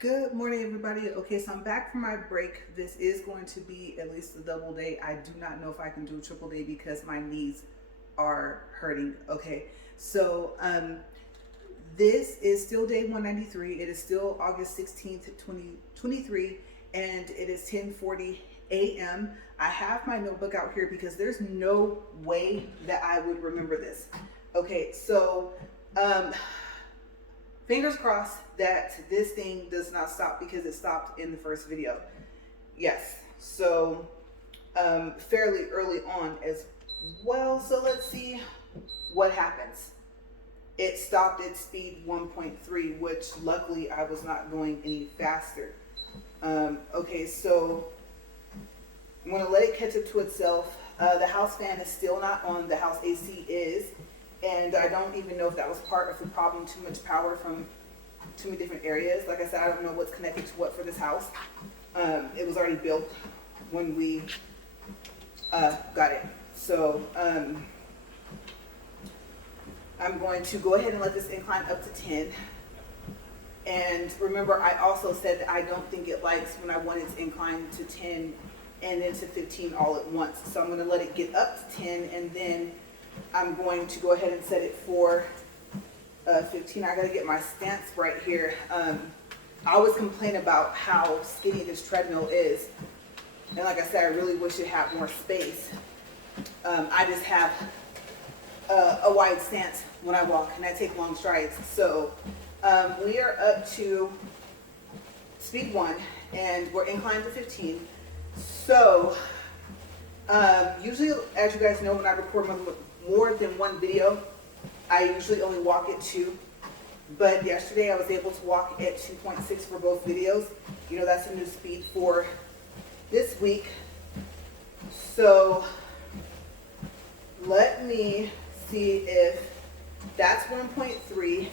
Good morning, everybody. Okay, so I'm back from my break. This is going to be at least a double day. I do not know if I can do a triple day because my knees are hurting. Okay, so this is still day 193. It is still August 16th, 2023, and it is 10:40 a.m. I have my notebook out here because there's no way that I would remember this. Okay, so fingers crossed that this thing does not stop because it stopped in the first video. Yes, so fairly early on as well. So let's see what happens. It stopped at speed 1.3, which luckily I was not going any faster. Okay, so I'm gonna let it catch up to itself. The house fan is still not on, the house AC is. And I don't even know if that was part of the problem, too much power from too many different areas. Like I said, I don't know what's connected to what for this house. It was already built when we got it. So I'm going to go ahead and let this incline up to 10. And remember, I also said that I don't think it likes when I want its incline to 10 and then to 15 all at once. So I'm going to let it get up to 10, and then I'm going to go ahead and set it for 15. I gotta get my stance right here. I always complain about how skinny this treadmill is. And like I said, I really wish it had more space. I just have a wide stance when I walk and I take long strides. So we are up to speed 1 and we're inclined to 15. So usually, as you guys know, when I record more than one video, I usually only walk at 2. But yesterday I was able to walk at 2.6 for both videos. You know, that's a new speed for this week. So let me see if that's 1.3.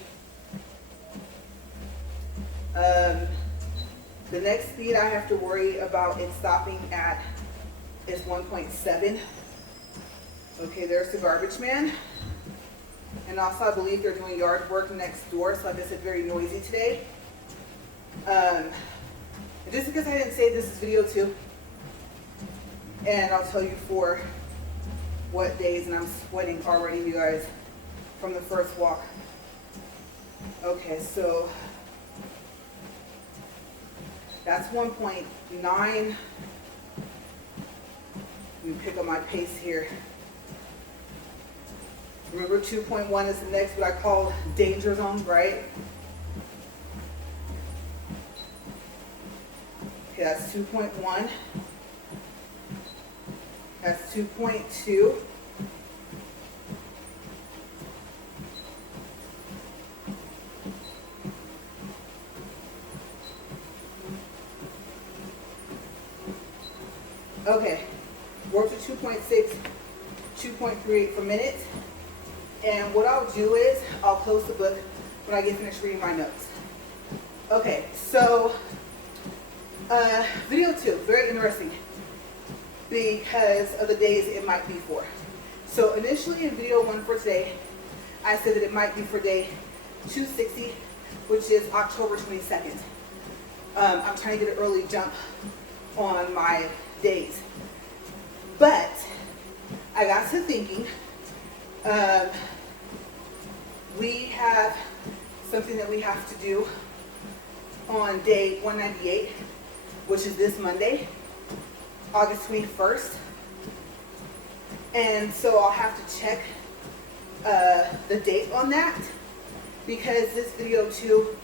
The next speed I have to worry about it stopping at is 1.7. Okay, there's the garbage man. And also I believe they're doing yard work next door, so like I said, very noisy today. And just because I didn't save this video too, and I'll tell you for what days, and I'm sweating already, you guys, from the first walk. Okay, so that's 1.9. Let me pick up my pace here. Remember, 2.1 is the next, what I call danger zone, right? Okay, that's 2.1. That's 2.2. Okay, we're up to 2.6, 2.38 for minutes. And what I'll do is I'll close the book when I get finished reading my notes. Okay, so video 2, very interesting because of the days it might be for. So initially in video 1 for today, I said that it might be for day 260, which is October 22nd. I'm trying to get an early jump on my days. But I got to thinking, we have something that we have to do on day 198, which is this Monday, August 21st. And so I'll have to check the date on that because this video too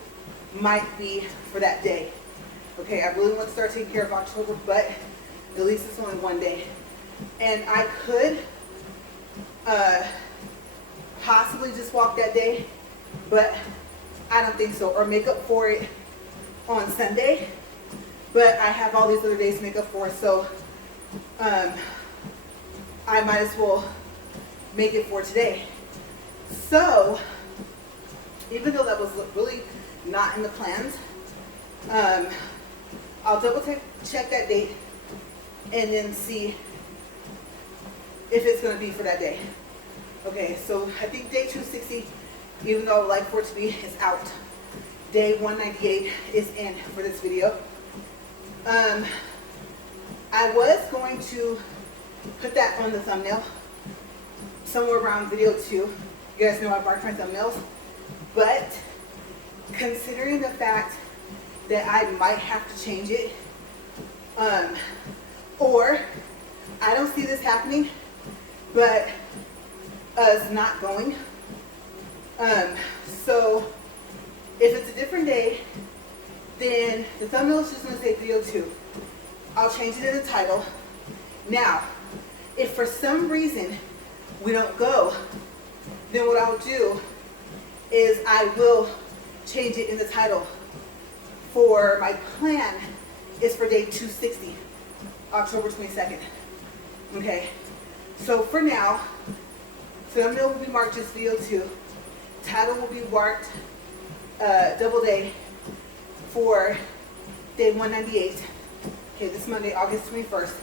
might be for that day. Okay, I really want to start taking care of October, but at least it's only one day. And I could possibly just walk that day, but I don't think so, or make up for it on Sunday, but I have all these other days to make up for, so I might as well make it for today. So even though that was really not in the plans, I'll double check that date and then see if it's going to be for that day. Okay, so I think day 260, even though I would like for it to be, is out. day 198 is in for this video. I was going to put that on the thumbnail somewhere around video 2. You guys know I marked my thumbnails, but considering the fact that I might have to change it, or I don't see this happening, but us not going. So if it's a different day, then the thumbnail is just going to say video 2. I'll change it in the title. Now, if for some reason we don't go, then what I'll do is I will change it in the title. For my plan is for day 260, October 22nd. Okay, so for now, thumbnail will be marked just video 2. Title will be marked double day for day 198. Okay, this Monday, August 21st.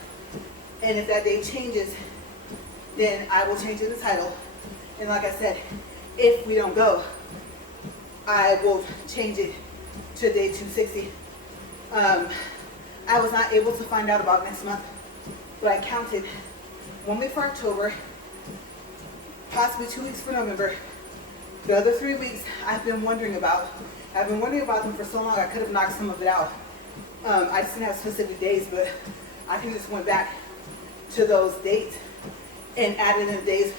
And if that day changes, then I will change it in the title. And like I said, if we don't go, I will change it to day 260. I was not able to find out about next month, but I counted 1 week for October, possibly 2 weeks for November. The other 3 weeks I've been wondering about. I've been wondering about them for so long I could have knocked some of it out. I just didn't have specific days, but I can just went back to those dates and added in days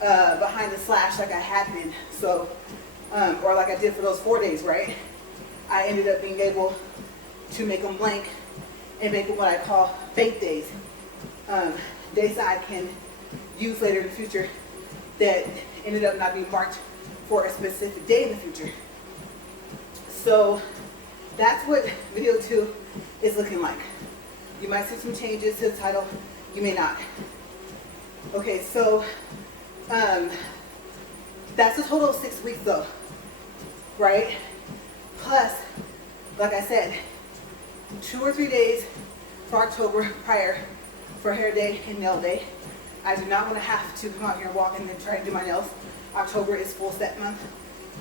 behind the slash like I had been. So, or like I did for those 4 days, right? I ended up being able to make them blank and make them what I call fake days. Days that I can use later in the future that ended up not being marked for a specific day in the future. So that's what video 2 is looking like. You might see some changes to the title, you may not. Okay, so that's a total of 6 weeks though, right? Plus, like I said, 2 or 3 days for October prior for hair day and nail day. I do not want to have to come out here and walk and then try to do my nails. October is full set month.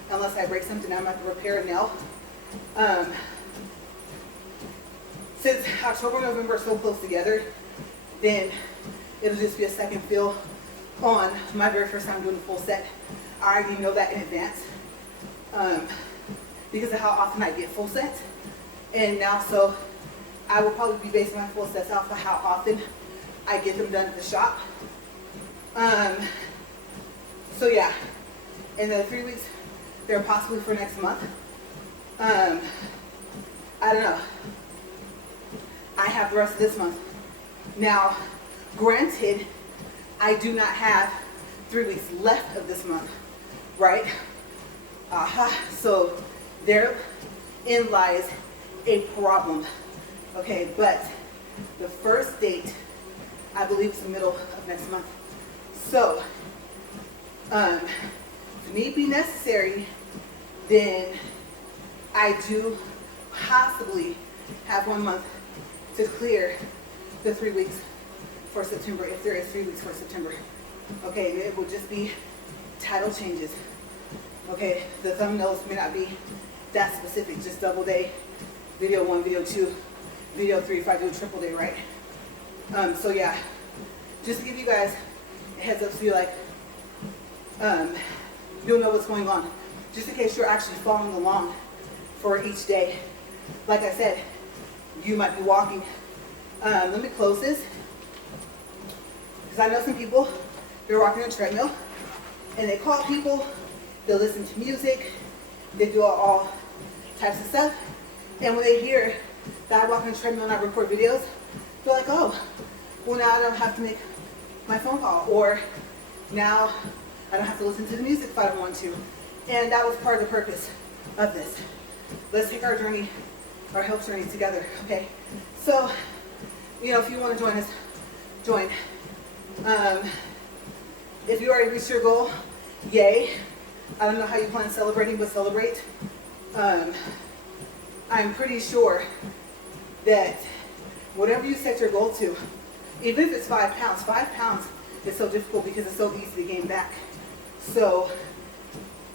Unless I break something, I'm going to have to repair a nail. Since October and November are so close together, then it'll just be a second fill on my very first time doing a full set. I already know that in advance because of how often I get full sets. And now, so I will probably be basing my full sets off of how often I get them done at the shop. So yeah, and the 3 weeks, they're possibly for next month. I don't know. I have the rest of this month. Now, granted, I do not have 3 weeks left of this month, right? So therein lies a problem. Okay, but the first date, I believe, is the middle of next month. So, if need be necessary, then I do possibly have 1 month to clear the 3 weeks for September, if there is 3 weeks for September. Okay, it will just be title changes. Okay, the thumbnails may not be that specific, just double day, video 1, video 2, video 3 if I do a triple day, right? So yeah, just to give you guys a heads up so you you'll know what's going on. Just in case you're actually following along for each day. Like I said, you might be walking. Let me close this. Because I know some people, they're walking on a treadmill and they call people, they listen to music, they do all types of stuff. And when they hear that I walk on a treadmill and I record videos, they're like, oh, well now I don't have to make my phone call, or now I don't have to listen to the music if I don't want to. And that was part of the purpose of this. Let's take our journey, our health journey together, okay? So, if you want to join us, join. If you already reached your goal, yay. I don't know how you plan celebrating, but celebrate. I'm pretty sure that whatever you set your goal to, even if it's 5 pounds is so difficult because it's so easy to gain back. So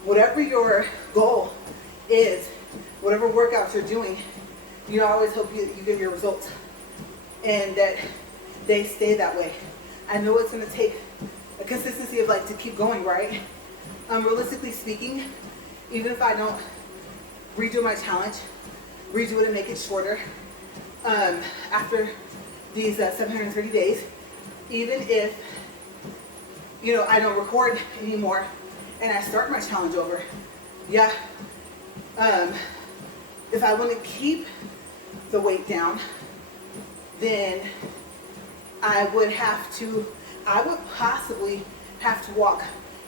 whatever your goal is whatever workouts you're doing, you always hope you get your results and that they stay that way. I know it's going to take a consistency of like to keep going, right? Realistically speaking, even if I don't redo my challenge, redo it and make it shorter, after these 730 days, even if, you know, I don't record anymore and I start my challenge over, yeah, if I want to keep the weight down, then I would possibly have to walk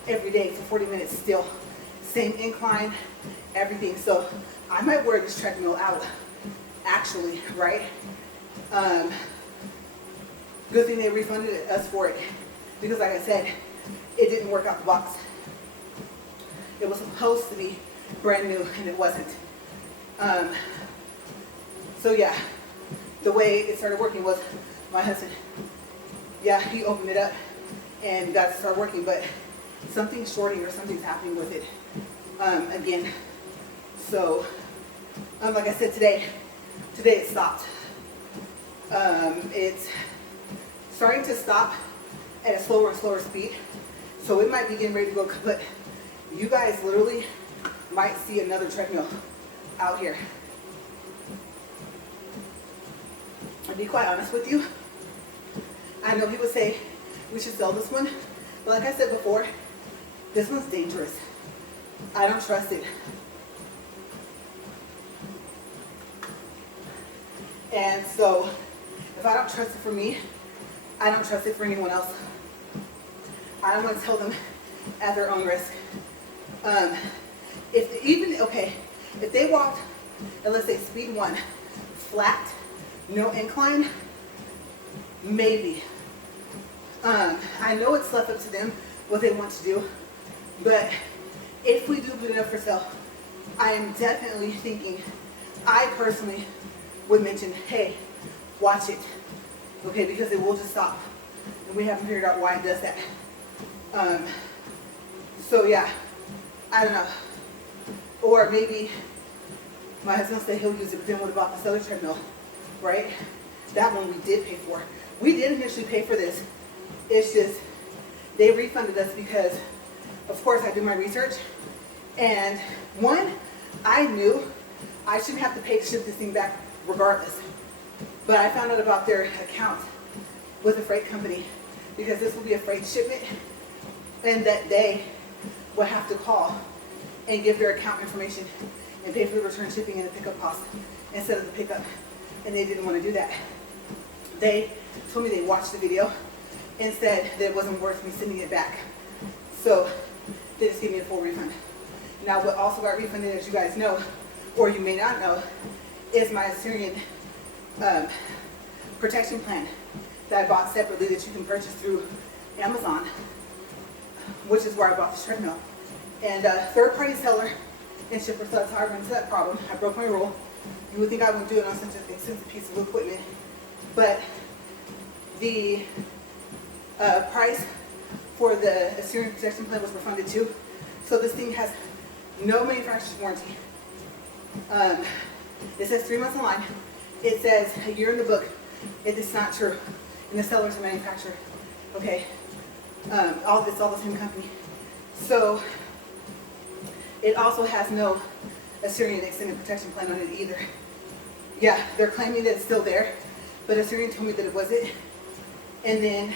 every day for 40 minutes still. Same incline, everything. So I might wear this treadmill out, actually, right? Good thing they refunded us for it, because like I said, it didn't work out the box. It was supposed to be brand new and it wasn't. So yeah, the way it started working was my husband, yeah, he opened it up and got to start working, but something's shorting or something's happening with it again. So like I said, today it stopped. It's starting to stop at a slower and slower speed, so it might be getting ready to go, but you guys literally might see another treadmill out here. I'll be quite honest with you, I know people say we should sell this one, but like I said before, this one's dangerous. I don't trust it. And so if I don't trust it for me, I don't trust it for anyone else. I don't want to tell them at their own risk. If they walked, and let's say speed 1, flat, no incline, maybe. I know it's left up to them what they want to do, but if we do put it up for sale, I am definitely thinking, I personally would mention, hey, watch it, okay, because it will just stop, and we haven't figured out why it does that. So yeah, I don't know. Or maybe my husband said he'll use it, but then what about this other treadmill, right? That one we did pay for. We did initially pay for this. It's just, they refunded us because, of course, I do my research. And one, I knew I shouldn't have to pay to ship this thing back regardless. But I found out about their account with a freight company, because this will be a freight shipment, and that they will have to call and give their account information and pay for the return shipping and the pickup cost instead of the pickup. And they didn't want to do that. They told me they watched the video and said that it wasn't worth me sending it back. So they just gave me a full refund. Now what also got refunded, as you guys know, or you may not know, is my Assyrian protection plan that I bought separately that you can purchase through Amazon, which is where I bought this treadmill. And third-party seller and shipper, so that's how I run into that problem. I broke my rule. You would think I wouldn't do it on such an expensive piece of equipment, but the price for the Assyrian protection plan was refunded too. So this thing has no manufacturer's warranty. It says 3 months online. It says a year in the book. It is not true. And the seller's a manufacturer. Okay. It's all the same company. So it also has no Assyrian extended protection plan on it either. Yeah, they're claiming that it's still there, but Assyrian told me that it wasn't. And then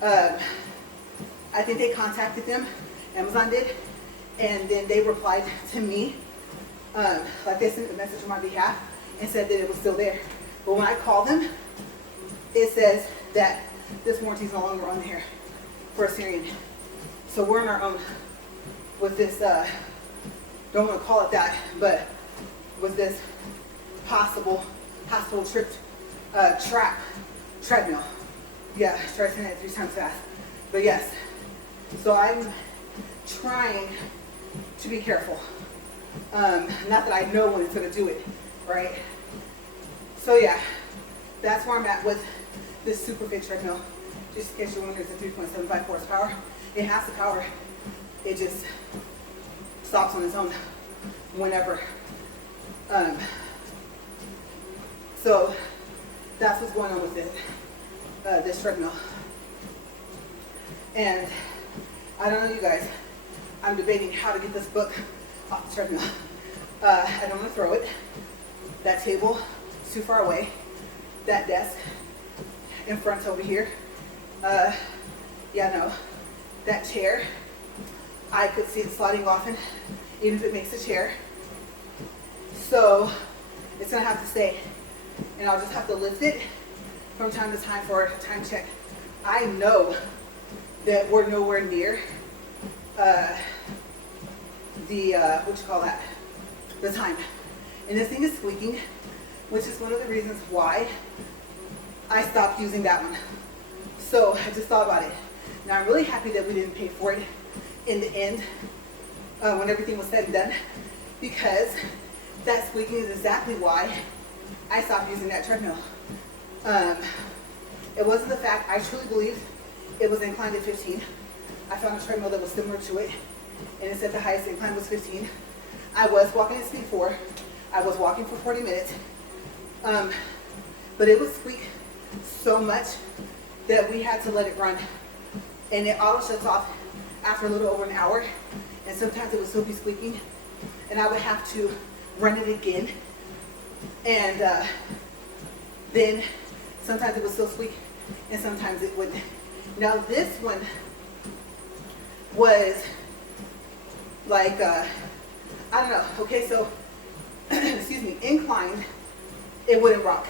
I think they contacted them, Amazon did, and then they replied to me, like they sent a message on my behalf and said that it was still there. But when I called them, it says that this warranty is no longer on here for Assyrian. So we're on our own with this, don't want to call it that, but with this possible hospital trap treadmill. Yeah, try saying it 3 times fast. But yes, so I'm trying to be careful. Not that I know when it's going to do it, right? So yeah, that's where I'm at with this Superfit treadmill. Just in case you're wondering, it's a 3.75 horsepower. It has the power. It just stops on its own. whenever. So that's what's going on with it, this treadmill. And I don't know you guys, I'm debating how to get this book off the treadmill. I don't want to throw it. That table is too far away. That desk in front over here. Yeah, no. That chair, I could see it sliding off, and even if it makes a chair. So it's gonna have to stay. And I'll just have to lift it from time to time for a time check. I know that we're nowhere near the time. And this thing is squeaking, which is one of the reasons why I stopped using that one. So I just thought about it. Now I'm really happy that we didn't pay for it in the end, when everything was said and done, because that squeaking is exactly why I stopped using that treadmill. It wasn't the fact, I truly believe it was inclined at 15. I found a treadmill that was similar to it, and it said the highest incline was 15. I was walking at speed 4. I was walking for 40 minutes. But it would squeak so much that we had to let it run. And it auto shuts off after a little over an hour. And sometimes it would still be squeaking. And I would have to run it again. And then sometimes it would still squeak and sometimes it wouldn't. Now this one was like, I don't know. Okay, so, excuse me, inclined, it wouldn't rock.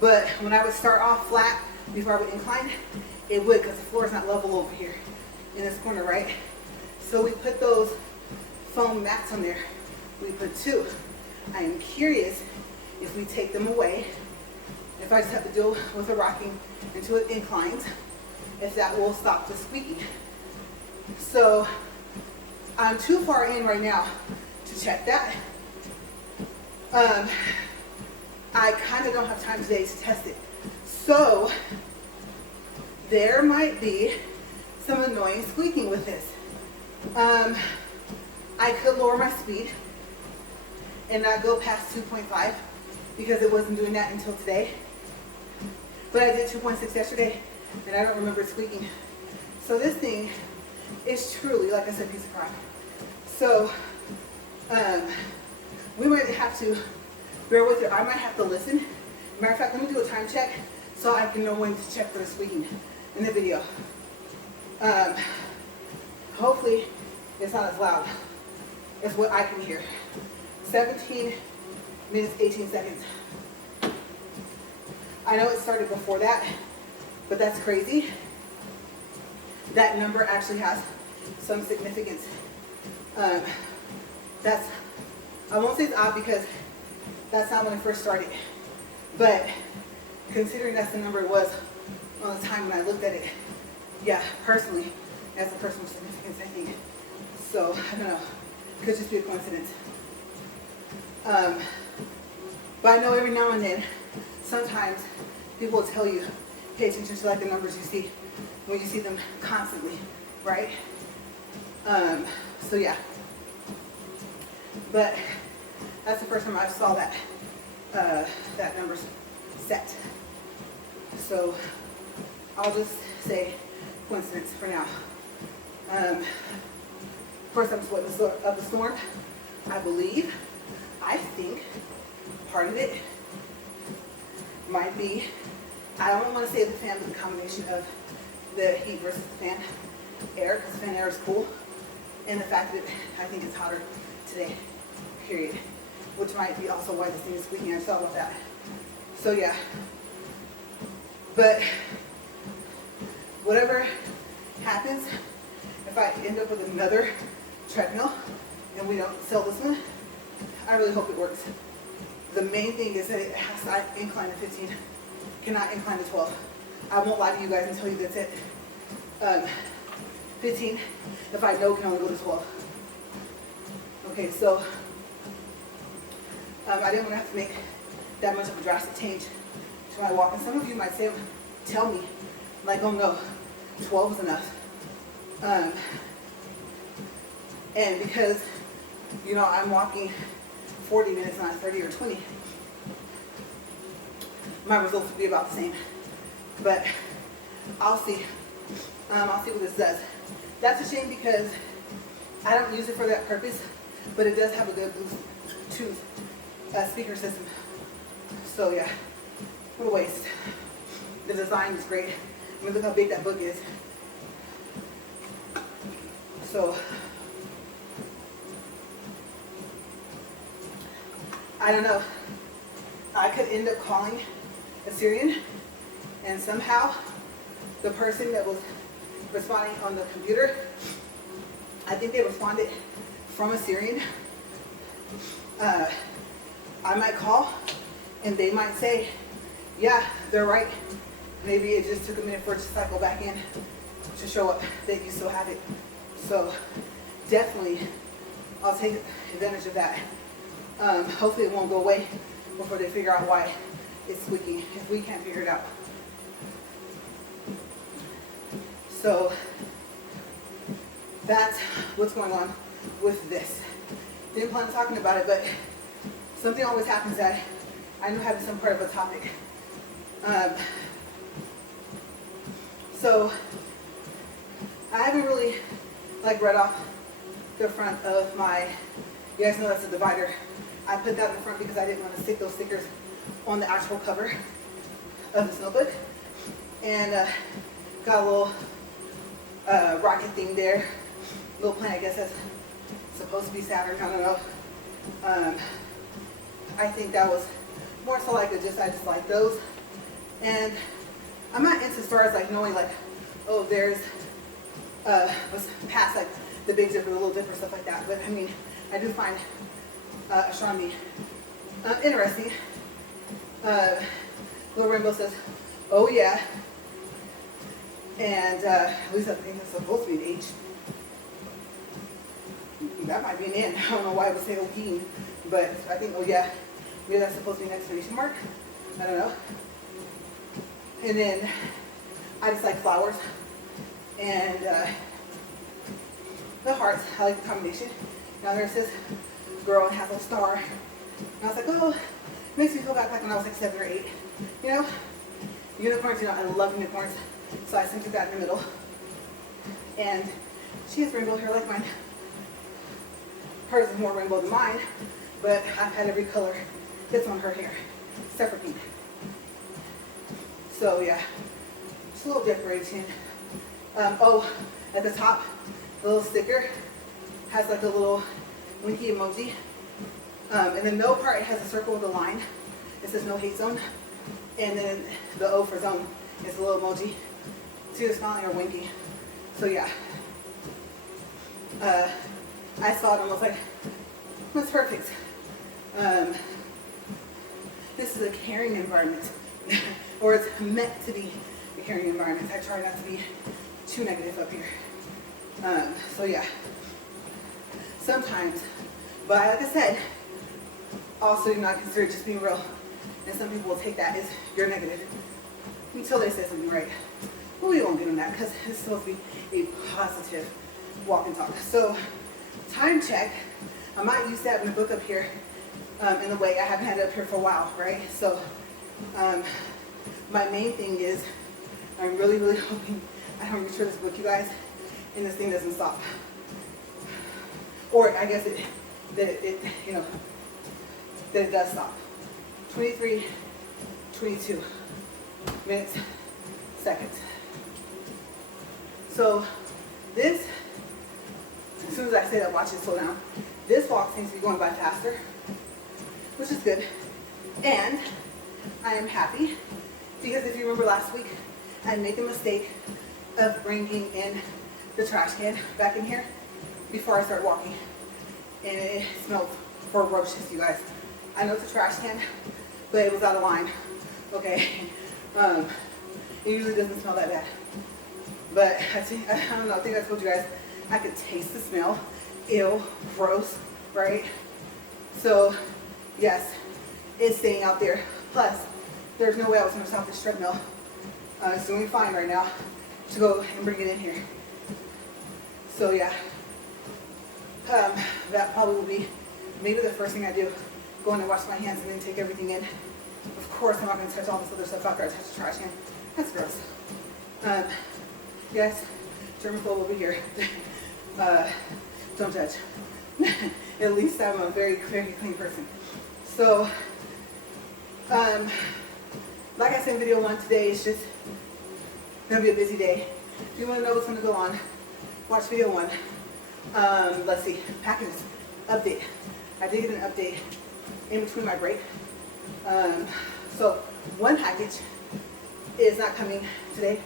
But when I would start off flat before I would incline, it would, because the floor is not level over here in this corner, right? So we put those foam mats on there. We put 2. I am curious if we take them away, if I just have to deal with the rocking until it inclines, if that will stop the squeaking. So I'm too far in right now to check that. I kind of don't have time today to test it. So there might be some annoying squeaking with this. I could lower my speed and not go past 2.5 because it wasn't doing that until today. But I did 2.6 yesterday and I don't remember it squeaking. So this thing is truly, like I said, a piece of crap. So we might have to bear with it. I might have to listen. Matter of fact, let me do a time check so I can know when to check for the squeaking in the video. Hopefully it's not as loud as what I can hear. 17 minutes, 18 seconds. I know it started before that, but that's crazy. That number actually has some significance. I won't say it's odd because that's not when I first started. But considering that's the number it was on the time when I looked at it, yeah, personally, that's a personal significance, I think. So, I don't know. It could just be a coincidence. But I know every now and then, sometimes people will tell you, pay attention to like the numbers you see when you see them constantly, right? So yeah. But that's the first time I saw that that number's set. So I'll just say coincidence for now. First I'm split of the storm. I believe, I think part of it might be, I don't want to say the fan, but the combination of the heat versus the fan air, because fan air is cool, and the fact that I think it's hotter today, period, which might be also why this thing is squeaking. I thought about that. So yeah, but whatever happens, if I end up with another treadmill and we don't sell this one, I really hope it works. The main thing is that it has to incline to 15, cannot incline to 12. I won't lie to you guys and tell you that's it. 15, if I know, can only go to 12. Okay, so I didn't want to have to make that much of a drastic change to my walk. And some of you might say, tell me, like, oh no, 12 is enough. And because you know, I'm walking 40 minutes, not 30 or 20, my results will be about the same. But I'll see. I'll see what this does. That's a shame because I don't use it for that purpose, but it does have a good Bluetooth speaker system. So yeah, what a waste. The design is great. I mean, look how big that book is. So I don't know. I could end up calling a Syrian, and somehow the person that was responding on the computer, I think they responded from a Syrian. I might call and they might say, yeah, they're right. Maybe it just took a minute for it to cycle back in to show up that you still have it. So definitely I'll take advantage of that. Hopefully it won't go away before they figure out why it's squeaking, if we can't figure it out. So that's what's going on with this. Didn't plan on talking about it, but something always happens that I know having some part of a topic. So I haven't really read off the front of my, you guys know that's a divider. I put that in the front because I didn't want to stick those stickers on the actual cover of this notebook. And got a little rocket thing there, little planet, I guess that's supposed to be Saturn, I don't know. I think that was more so I just like those. And I'm not into stars knowing oh, there's was past the Big Dipper, the Little Dipper, stuff like that. But I mean, I do find astronomy interesting. Little Rainbow says, oh yeah. And at least I think it's supposed to be an H. That might be an N. I don't know why it would say O'Geen, but I think, oh yeah, maybe that's supposed to be an exclamation mark. I don't know. And then I just like flowers and the hearts. I like the combination. Now there's this girl and has a star. And I was like, oh, it makes me feel back when I was 7 or 8. You know, unicorns. I love unicorns. So I centered that in the middle. And she has rainbow hair like mine. Hers is more rainbow than mine, but I've had every color that's on her hair, except for pink. So yeah, just a little decoration. Oh, at the top, the little sticker has a little winky emoji. And the no part, it has a circle with a line. It says no hate zone. And then the O for zone is a little emoji. It's either smiling or winky. So yeah. I saw it and was like, that's perfect. This is a caring environment. Or it's meant to be a caring environment. I try not to be too negative up here. So yeah. Sometimes. But like I said, also do not consider just being real. And some people will take that as you're negative until they say something right. But we won't get on that because it's supposed to be a positive walk and talk. So time check. I might use that in the book up here in the way I haven't had it up here for a while, right? So my main thing is I'm really, really hoping I don't reach for this book, you guys, and this thing doesn't stop. Or I guess that it does stop. 23, 22 minutes, seconds. So this, as soon as I say that, watch it slow down. This walk seems to be going by faster, which is good. And I am happy because if you remember last week, I made the mistake of bringing in the trash can back in here before I start walking. And it smelled ferocious, you guys. I know it's a trash can, but it was out of line. Okay. It usually doesn't smell that bad. But I don't know, I think I told you guys, I could taste the smell. Ew, gross, right? So, yes, it's staying out there. Plus, there's no way I was going to stop this treadmill. It's doing fine right now to go and bring it in here. So, yeah. That probably will be maybe the first thing I do. Go in and wash my hands and then take everything in. Of course, I'm not going to touch all this other stuff after I touch the trash can. That's gross. Yes, germaphobe over here. Don't judge. At least I'm a very, very clean person. So, like I said in video 1, today is just going to be a busy day. If you want to know what's going to go on, watch video 1. Let's see, packages, update. I did get an update in between my break. So one package is not coming today,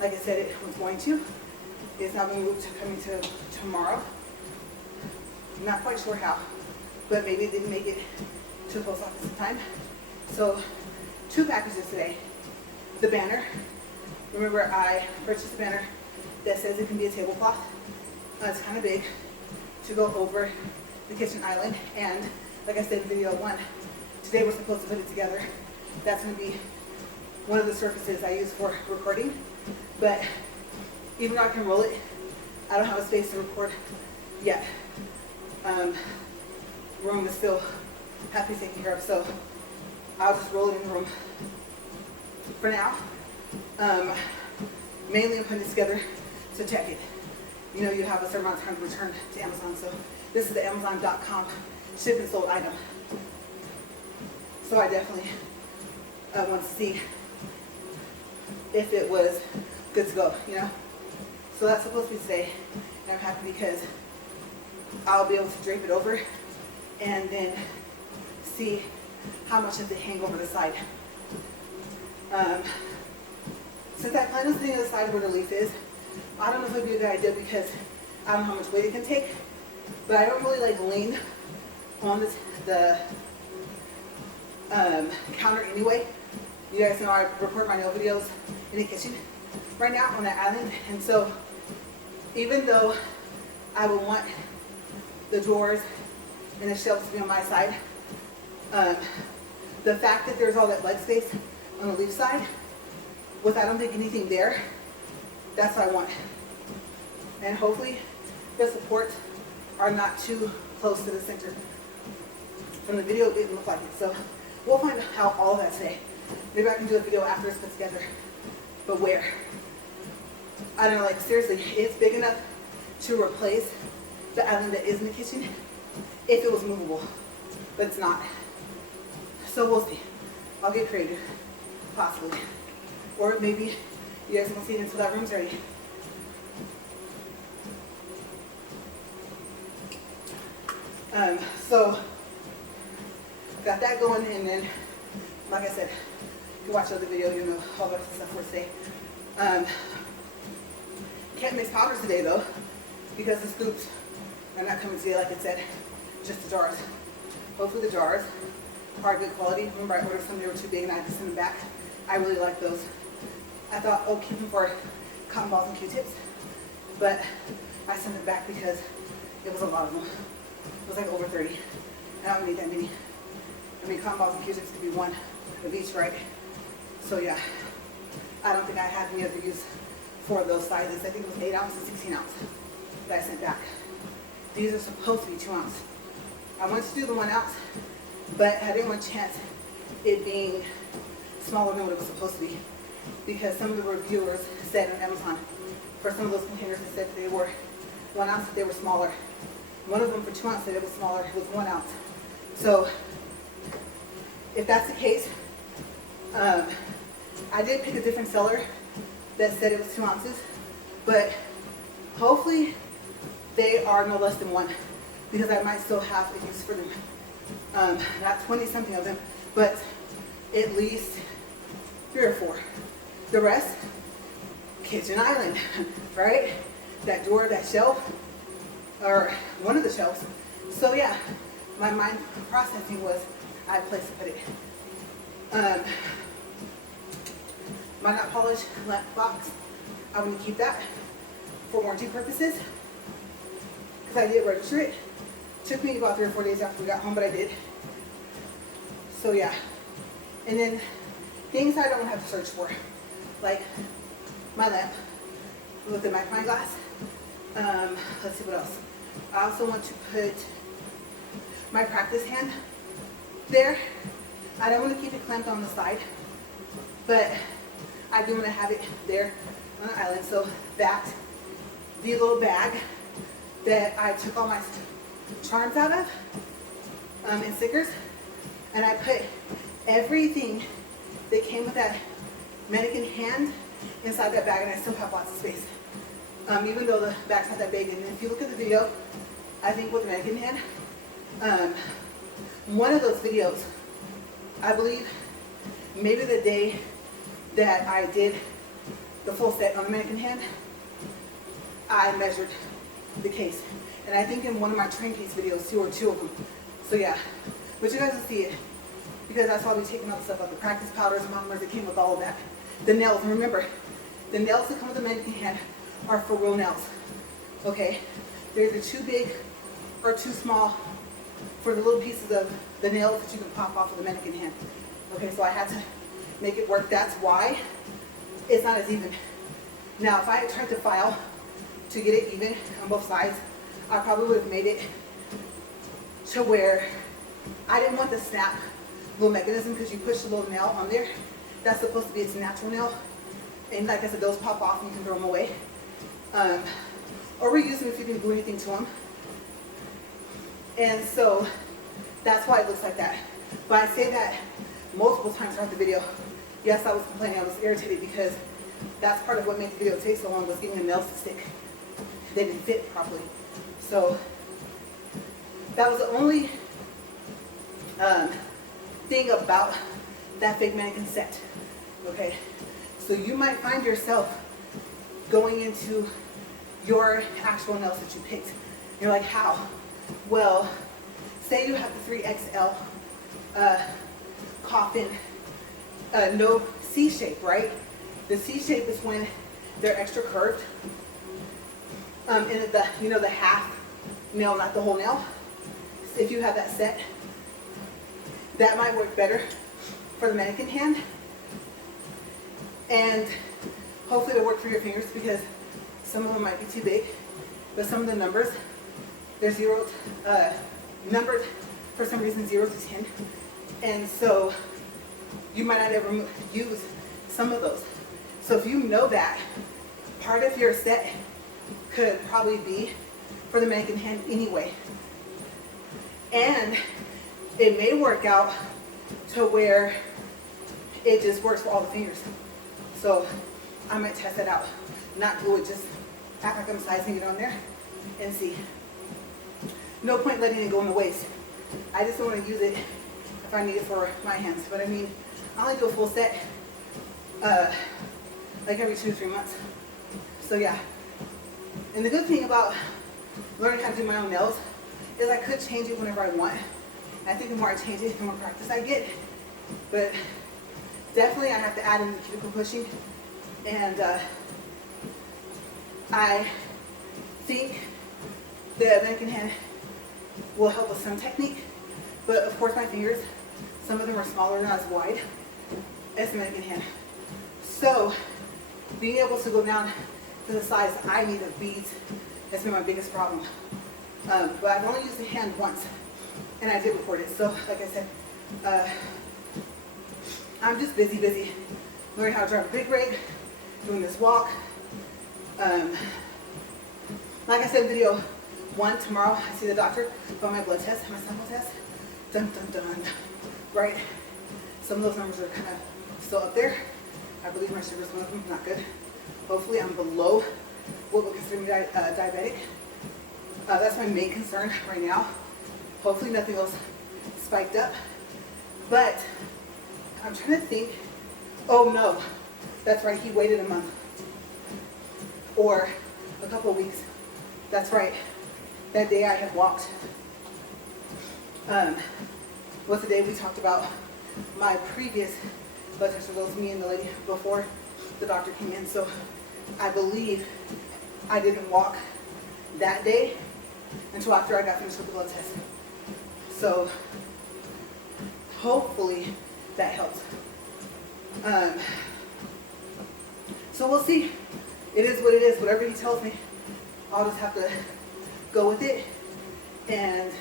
like I said it was going to. It's now been moved to coming to tomorrow. Not quite sure how, but maybe it didn't make it to the post office in time. So 2 packages today. The banner. Remember, I purchased a banner that says it can be a tablecloth. It's kind of big to go over the kitchen island, and like I said in video 1, today we're supposed to put it together. That's going to be one of the surfaces I use for recording, but even though I can roll it, I don't have a space to record yet. Room is still have to be taken care of, so I'll just roll it in the room for now. Mainly I'm putting it together to check it. You know, you have a certain amount of time to return to Amazon, so this is the Amazon.com shipped and sold item. So I definitely want to see if it was good to go, you know? So that's supposed to be today, and I'm happy because I'll be able to drape it over and then see how much of it hang over the side. Since I plan on sitting on the side where the leaf is, I don't know if it would be a good idea because I don't know how much weight it can take, but I don't really like lean on the counter anyway. You guys know I record my nail videos in the kitchen right now on that island, and so even though I would want the drawers and the shelves to be on my side, the fact that there's all that leg space on the leaf side, with I don't think anything there, that's what I want. And hopefully the supports are not too close to the center. From the video, it didn't look like it. So we'll find out all of that today. Maybe I can do a video after it's put together. But where? I don't know, like seriously, it's big enough to replace the island that is in the kitchen if it was movable, but it's not. So we'll see. I'll get creative, possibly. Or maybe you guys won't see it until that room's ready. So got that going, and then, like I said, if you watch the other video, you know all the stuff for today. Can't mix powders today though, because the scoops are not coming today like it said, just the jars. Hopefully the jars are good quality. Remember I ordered some, they were too big and I had to send them back. I really like those. I thought, oh, keep them for cotton balls and Q-tips, but I sent them back because it was a lot of them. It was like over 30, and I don't need that many. I mean, cotton balls and Q-tips could be one of each, right? So yeah, I don't think I had any other use for those sizes. I think it was 8 ounce and 16 ounce that I sent back. These are supposed to be 2 ounce. I wanted to do the 1 ounce, but I didn't want to chance it being smaller than what it was supposed to be, because some of the reviewers said on Amazon for some of those containers that said they were 1 ounce, that they were smaller. One of them for 2 ounce said it was smaller, it was 1 ounce. So if that's the case, I did pick a different seller that said it was 2 ounces, but hopefully they are no less than 1, because I might still have a use for them. Not 20 something of them, but at least 3 or 4. The rest, kitchen island, right? That drawer, that shelf, or one of the shelves. So yeah, my mind processing was I had a place to put it. My not polished lamp box, I'm going to keep that for warranty purposes, because I did register it. Took me about 3 or 4 days after we got home, but I did. So yeah. And then things I don't have to search for, like my lamp with the magnifying glass. Let's see what else. I also want to put my practice hand there. I don't want to keep it clamped on the side, but I do want to have it there on the island. So that's the little bag that I took all my charms out of and stickers, and I put everything that came with that mannequin hand inside that bag, and I still have lots of space, even though the bag's not that big. And if you look at the video, I think with the mannequin hand, one of those videos, I believe maybe the day that I did the full set on the mannequin hand, I measured the case. And I think in one of my train case videos too, or two of them. So yeah, but you guys will see it, because that's why we taking all the stuff out, the practice powders and monomers that came with all of that. The nails, and remember, the nails that come with the mannequin hand are for real nails, okay? They're either too big or too small for the little pieces of the nails that you can pop off of the mannequin hand. Okay, so I had to make it work. That's why it's not as even. Now, if I had tried to file to get it even on both sides, I probably would have made it to where I didn't want the snap little mechanism, because you push the little nail on there. That's supposed to be its natural nail. And like I said, those pop off and you can throw them away. Or reuse them if you didn't do anything to them. And so that's why it looks like that. But I say that multiple times throughout the video. Yes, I was complaining, I was irritated, because that's part of what made the video take so long, was getting the nails to stick. They didn't fit properly. So that was the only thing about that fake mannequin set. Okay, so you might find yourself going into your actual nails that you picked. You're like, how? Well, say you have the 3XL coffin, no C shape, right? The C shape is when they're extra curved. And the half nail, not the whole nail. So if you have that set, that might work better for the mannequin hand. And hopefully it'll work for your fingers, because some of them might be too big. But some of the numbers, they're numbered for some reason 0 to 10. And so you might not ever use some of those. So if you know that, part of your set could probably be for the mannequin hand anyway. And it may work out to where it just works for all the fingers. So I might test that out. Not glue it, just act like I'm sizing it on there and see. No point letting it go in the waste. I just don't want to use it if I need it for my hands. But I mean, I only do a full set like every 2 to 3 months. So yeah. And the good thing about learning how to do my own nails is I could change it whenever I want. And I think the more I change it, the more practice I get. But definitely I have to add in the cuticle pushing. And I think the mannequin hand will help with some technique. But of course my fingers, some of them are smaller, not as wide as the mannequin hand. So being able to go down to the size I need of beads has been my biggest problem. But I've only used the hand once, and I did record it. So like I said, I'm just busy learning how to drive a big rig, doing this walk. Like I said in video 1, tomorrow I see the doctor about my blood test, my sample test. Dun dun dun. Right? Some of those numbers are kind of still up there. I believe my sugar's one of them, not good. Hopefully I'm below what would consider me diabetic. That's my main concern right now. Hopefully nothing else spiked up. But I'm trying to think. Oh no, that's right, he waited a month. Or a couple of weeks. That's right, that day I had walked. Was the day we talked about my previous blood test results, me and the lady before the doctor came in. So I believe I didn't walk that day until after I got finished with the blood test. So hopefully that helps. So we'll see. It is what it is. Whatever he tells me, I'll just have to go with it and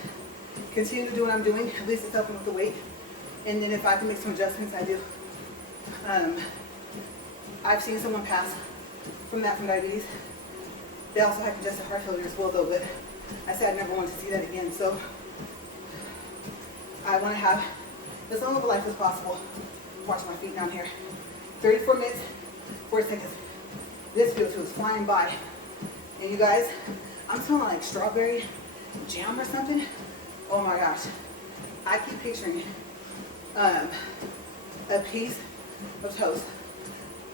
continue to do what I'm doing. At least it's helping with the weight. And then if I can make some adjustments, I do. I've seen someone pass from diabetes. They also had congestive heart failure as well though, but I said I never want to see that again. So I want to have as long of a life as possible. Watch my feet down here. 34 minutes, 40 seconds. This VO2 is flying by. And you guys, I'm smelling like strawberry jam or something. Oh my gosh. I keep picturing a piece of toast,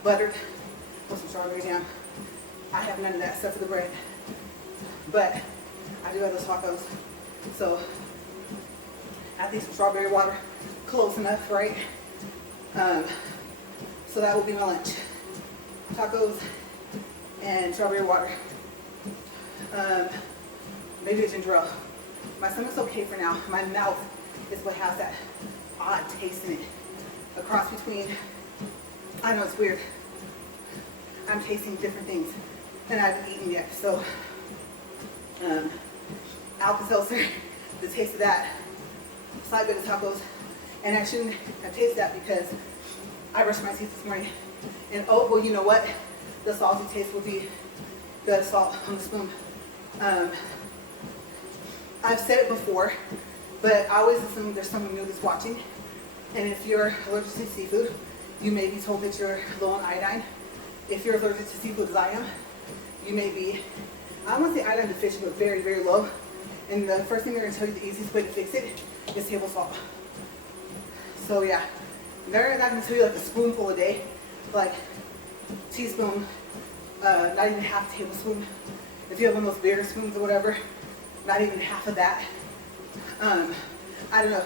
buttered with some strawberry jam. I have none of that stuff for the bread, but I do have those tacos. So I think some strawberry water, close enough, right? So that will be my lunch. Tacos and strawberry water. Maybe a ginger ale. My stomach's okay for now. My mouth is what has that odd taste in it. A cross between, I know it's weird. I'm tasting different things and I haven't eaten yet. So, Alka-Seltzer, the taste of that, slight bit of tacos, and I shouldn't have tasted that because I brushed my teeth this morning. And oh, well, you know what? The salty taste will be the salt on the spoon. I've said it before, but I always assume there's someone new that's watching. And if you're allergic to seafood, you may be told that you're low on iodine. If you're allergic to seafood as I am, you may be, I don't want to say iodine deficient, but very, very low. And the first thing they're going to tell you, the easiest way to fix it is table salt. So yeah, they're not going to tell you like a spoonful a day, like teaspoon, not even half a tablespoon. If you have one of those bigger spoons or whatever, not even half of that. I don't know.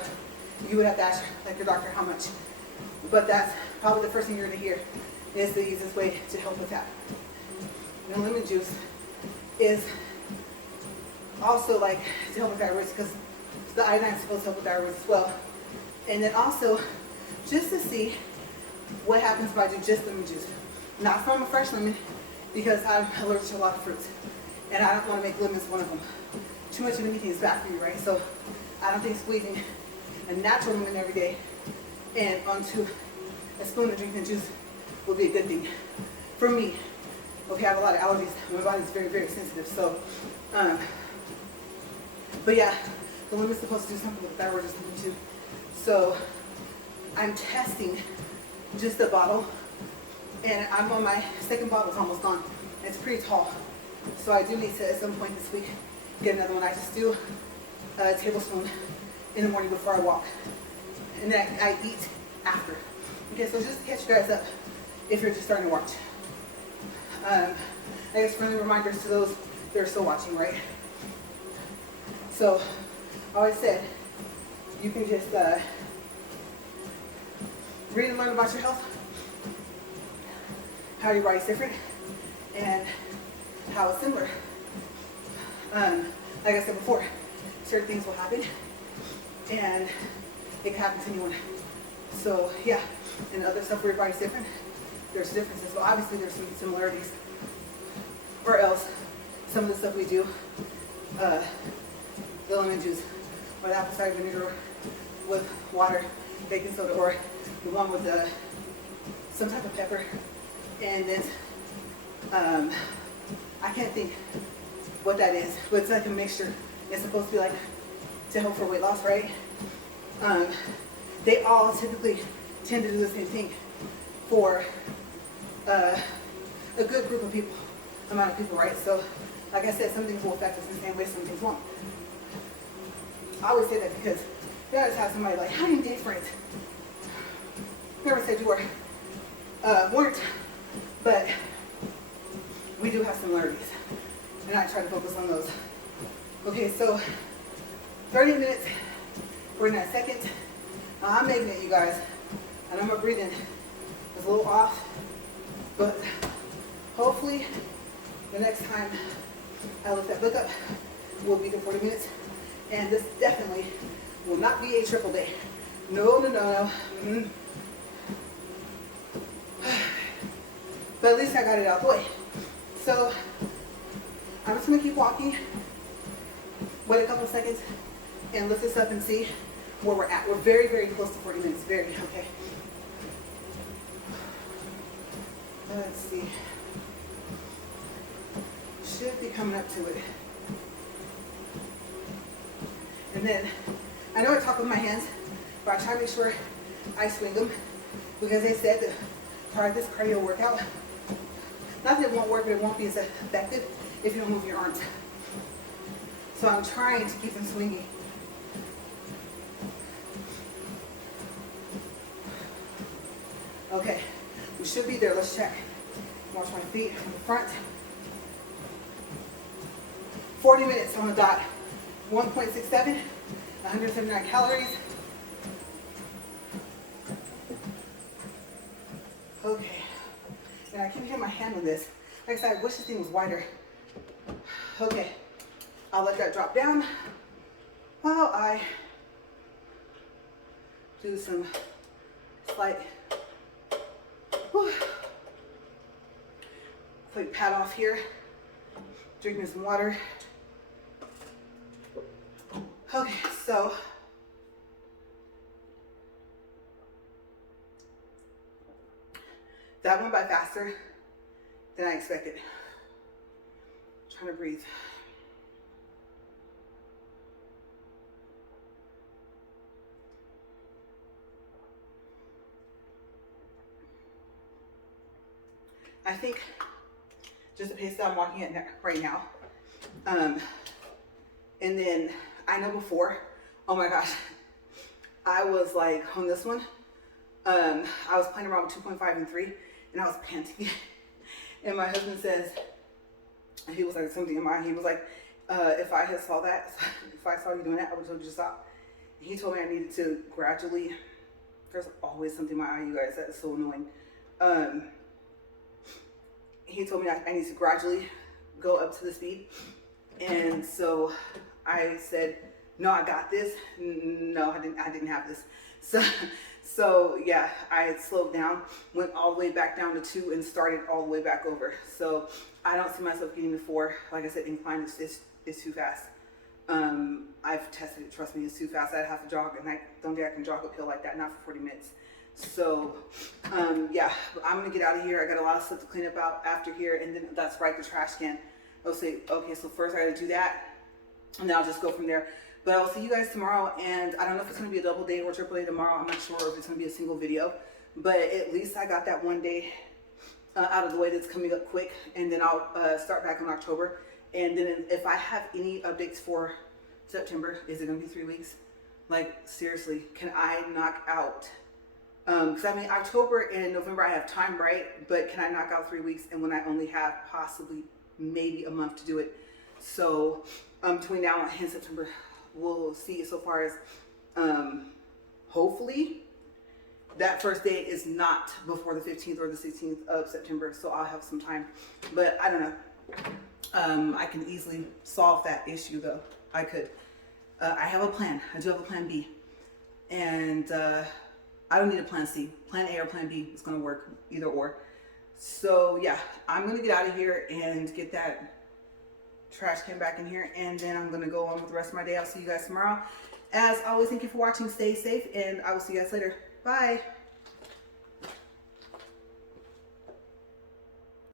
You would have to ask like your doctor how much. But that's probably the first thing you're going to hear is the easiest way to help with that. And lemon juice is also like to help with thyroid because the iodine is supposed to help with thyroid as well. And then also just to see what happens if I do just lemon juice. Not from a fresh lemon because I'm allergic to a lot of fruits. And I don't want to make lemons one of them. Too much of anything is bad for you, right? So I don't think squeezing a natural lemon every day and onto a spoon of drinking juice will be a good thing for me. Okay, I have a lot of allergies. My body's very, very sensitive. So, but yeah, the lemon's supposed to do something with the thyroid or something too. So I'm testing just a bottle, and I'm on my second bottle. It's almost gone. It's pretty tall. So I do need to, at some point this week, get another one. I just do a tablespoon in the morning before I walk. And then I eat after. Okay, so just to catch you guys up if you're just starting to watch. I guess friendly reminders to those that are still watching, right? So, I always said, you can just read and learn about your health, how your body's different, and how it's similar. Like I said before, certain things will happen, and it can happen to anyone. So yeah, and other stuff where your body's different, there's differences. But obviously there's some similarities. Or else, some of the stuff we do, the lemon juice, or the apple cider vinegar with water, baking soda, or the one with some type of pepper, and then I can't think what that is, but it's like a mixture. It's supposed to be like to help for weight loss, right? They all typically tend to do the same thing for a good group of people, amount of people, right? So, like I said, some things will affect us in the same way, some things won't. I always say that because you always have somebody like, how are you different? Never said you weren't, but we do have similarities, and I try to focus on those. Okay, so 30 minutes, we're in that second. Now, I'm making it, you guys. I know my breathing is a little off, but hopefully the next time I lift that book up, we'll be to 40 minutes. And this definitely will not be a triple day. No, no, no, no. Mm-hmm. But at least I got it out of the way. So I'm just gonna keep walking Wait a couple seconds and lift this up and see where we're at. We're very, very close to 40 minutes. Very, okay. Let's see. Should be coming up to it. And then, I know I talk with my hands, but I try to make sure I swing them because they said that part of this cardio workout, not that it won't work, but it won't be as effective if you don't move your arms. So I'm trying to keep them swinging. Okay, we should be there. Let's check. Watch my feet in the front. 40 minutes on the dot. 1.67, 179 calories. Okay, and I keep hitting my hand on this. Like I said, I wish this thing was wider. Okay, I'll let that drop down while I do some slight quick pat off here. Drinking some water. Okay, so that went by faster than I expected. I'm trying to breathe. I think just the pace that I'm walking at right now, and then I know before, oh my gosh, I was like on this one, I was playing around with 2.5 and 3, and I was panting. And my husband says, he was like something in mind, he was like, if I had saw that, if I saw you doing that, I would have told you to stop. He told me I needed to gradually, there's always something in my eye, you guys, that's so annoying. He told me I need to gradually go up to the speed. And so I said, no, I got this. No, I didn't have this. So yeah, I had slowed down, went all the way back down to 2 and started all the way back over. So I don't see myself getting to 4. Like I said, incline is too fast. I've tested it, trust me, it's too fast. I'd have to jog, and I don't think I can jog uphill like that, not for 40 minutes. So yeah, I'm gonna get out of here. I got a lot of stuff to clean up out after here, and then that's right, the trash can. I'll say, okay, so first I gotta do that, and then I'll just go from there. But I'll see you guys tomorrow, and I don't know if it's gonna be a double day or triple day tomorrow. I'm not sure if it's gonna be a single video, but at least I got that one day out of the way that's coming up quick, and then I'll start back in October. And then if I have any updates for September, is it gonna be 3 weeks? Like, seriously, can I knock out, because I mean, October and November I have time, right? But can I knock out 3 weeks, and when I only have possibly maybe a month to do it? So between now and September, we'll see. So far as hopefully that first day is not before the 15th or the 16th of September, so I'll have some time. But I don't know. I can easily solve that issue though. I could. I have a plan. I do have a plan B, and I don't need a plan C. Plan A or plan B is going to work, either or. So yeah, I'm going to get out of here and get that trash can back in here, and then I'm going to go on with the rest of my day. I'll see you guys tomorrow. As always, thank you for watching. Stay safe, and I will see you guys later. Bye.